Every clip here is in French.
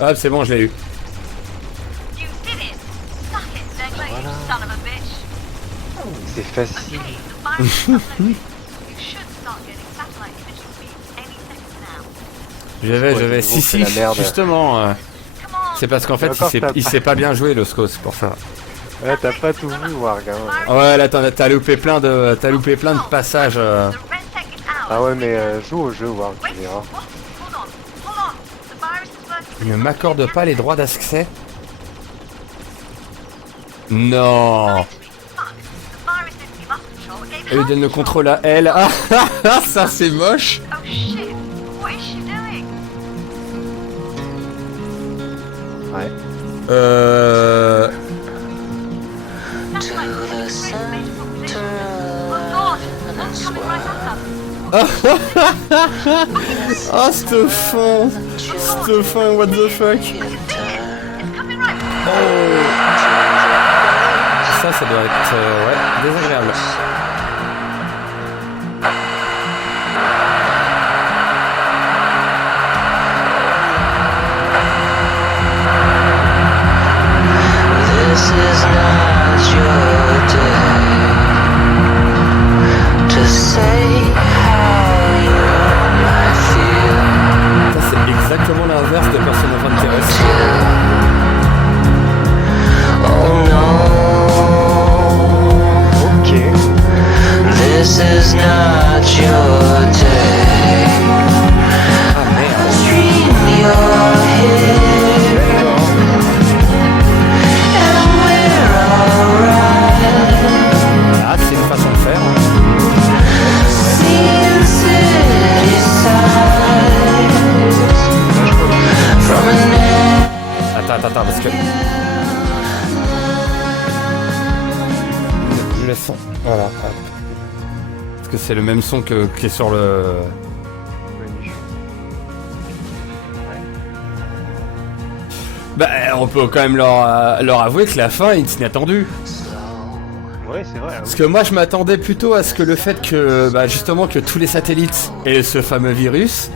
Ah, c'est bon, je l'ai eu. Voilà. C'est facile. Je vais. C'est Si, la merde. justement. C'est parce qu'en fait, Encore, il sait pas bien jouer le SCO, c'est pour ça. Ouais, t'as pas tout vu, Warg. Hein. Ouais, là, t'as loupé plein de passages. Ah ouais, mais joue au jeu, Warg, tu verras. Il ne m'accorde pas les droits d'accès. Non. Et il donne le contrôle à elle. Ah, ça c'est moche. Ouais. Oh, ce fond, what the fuck. Oh. Ça doit être ouais, désagréable. This is not your day to say how you might feel. Ça c'est exactement l'inverse de Persona 20 Terrestre. Oh no. Ok. This is not your day. Ah merde. Dream your head and we're alright. Ah, c'est une façon de faire. Seeing city sights from an Attends, parce que... Le son, voilà. Hop. Parce que c'est le même son qui est sur le... Menu. Bah, on peut quand même leur avouer que la fin est inattendue. Ouais, c'est vrai. Parce que moi, je m'attendais plutôt à ce que le fait que, bah, justement, que tous les satellites aient ce fameux virus,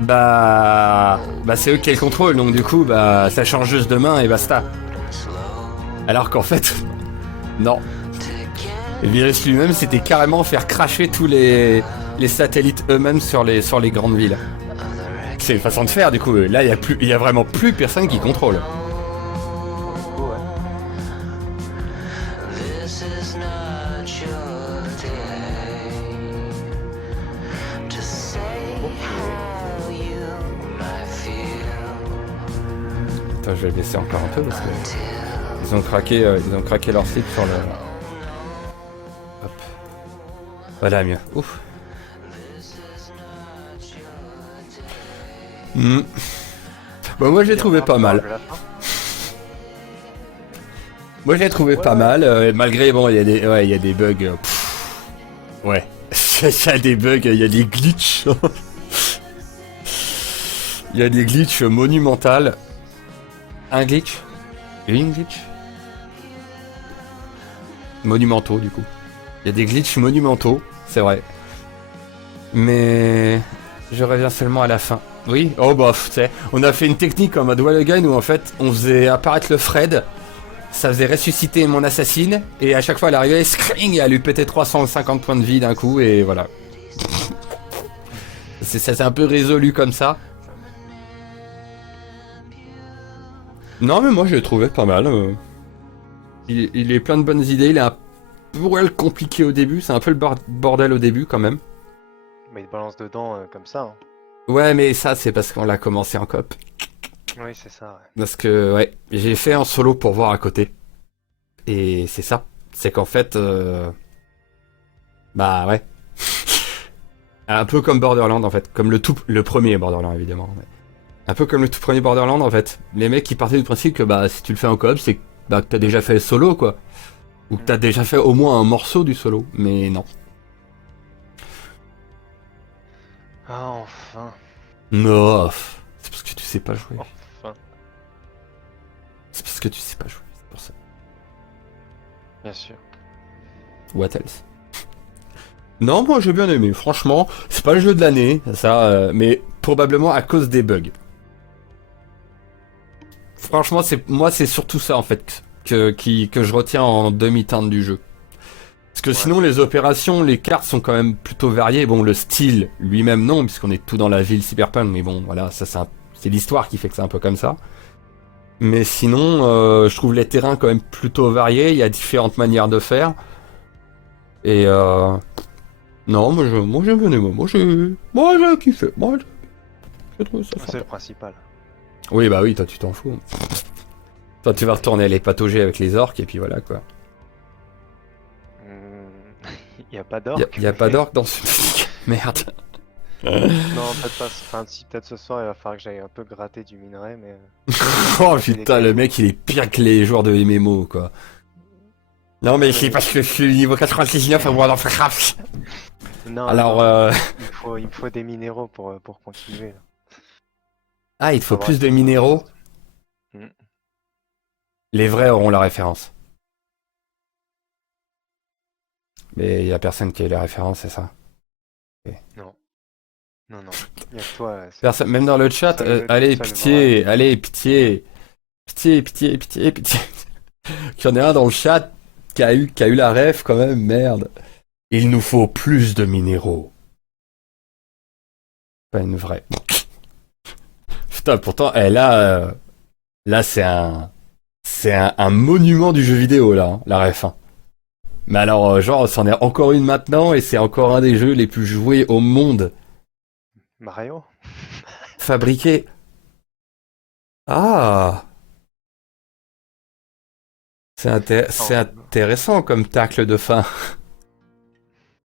bah c'est eux qui aient le contrôle, donc du coup, bah, ça change juste de main et basta. Alors qu'en fait, non. Le virus lui-même, c'était carrément faire cracher tous les satellites eux-mêmes sur les grandes villes. C'est une façon de faire, du coup. Là, il y a vraiment plus personne qui contrôle. Ouais. This is not your day to say how you might feel. Attends, je vais baisser encore un peu parce que ils ont craqué leur site sur le... Hop. Voilà, mieux. Ouf. Bon, moi, je l'ai trouvé pas mal. Moi, je l'ai trouvé pas mal. Malgré, bon, il y a des bugs. Ouais. Il y a des bugs, il y a des glitches. Il y a des glitches monumentales. Un glitch. Une glitch. Monumentaux, du coup. Il y a des glitches monumentaux, c'est vrai. Mais je reviens seulement à la fin. Oui, oh bah, tu sais, on a fait une technique en mode Wall Again où en fait, on faisait apparaître le Fred, ça faisait ressusciter mon assassine, et à chaque fois elle arrivait, scring, et elle lui pétait 350 points de vie d'un coup, et voilà. C'est un peu résolu comme ça. Non mais moi je l'ai trouvé pas mal. Il est plein de bonnes idées, il est un peu compliqué au début, c'est un peu le bordel au début quand même. Mais il te balance dedans comme ça. Hein. Ouais mais ça c'est parce qu'on l'a commencé en coop. Oui, c'est ça. Ouais. Parce que ouais, j'ai fait en solo pour voir à côté. Et c'est ça. C'est qu'en fait... Bah ouais. Un peu comme Borderlands en fait. Comme le premier Borderlands évidemment. Un peu comme le tout premier Borderlands en fait. Les mecs qui partaient du principe que bah si tu le fais en coop, c'est que t'as déjà fait le solo quoi. Ou que t'as déjà fait au moins un morceau du solo. Mais non. Ah, enfin. Non. C'est parce que tu sais pas jouer. Enfin. C'est parce que tu sais pas jouer. C'est pour ça. Bien sûr. What else? Non, moi j'ai bien aimé. Franchement, c'est pas le jeu de l'année, ça, mais probablement à cause des bugs. franchement, c'est surtout ça en fait que je retiens en demi-teinte du jeu. Parce que sinon, les opérations, les cartes sont quand même plutôt variées. Bon, le style lui-même non, puisqu'on est tout dans la ville cyberpunk, mais bon, voilà, ça c'est l'histoire qui fait que c'est un peu comme ça. Mais sinon, je trouve les terrains quand même plutôt variés. Il y a différentes manières de faire. Et non, moi j'ai bien aimé. Moi j'ai kiffé. J'ai trouvé ça C'est sympa. le principal. Oui, bah oui, toi tu t'en fous. Toi tu vas retourner les patauger avec les orques et puis voilà quoi. Il y a pas d'orque. Y a pas d'orques dans ce merde. Non, peut-être pas. Enfin, si, peut-être ce soir, il va falloir que j'aille un peu gratter du minerai, mais. Oh putain, le mec il est pire que les joueurs de MMO quoi. Non mais c'est parce que je suis niveau 99 à World of Warcraft. Non, Alors non, il me faut des minéraux pour continuer. Là. Ah, il te faut Faut plus avoir- de minéraux. Mm. Les vrais auront la référence. Mais y a personne qui a eu la référence, c'est ça. Non. Non, non. Il y a que toi. Là, Personne, même dans le chat, allez, seul pitié, allez, pitié. Pitié, pitié, pitié, pitié. Qu'il y en ait un dans le chat qui a eu la ref quand même, merde. Il nous faut plus de minéraux. Pas une vraie. Putain, pourtant, là, c'est un monument du jeu vidéo, là, hein, la ref. Hein. Mais alors, genre, c'en est encore une maintenant, et c'est encore un des jeux les plus joués au monde. Mario? Fabriqué. Ah! C'est intéressant comme tacle de fin.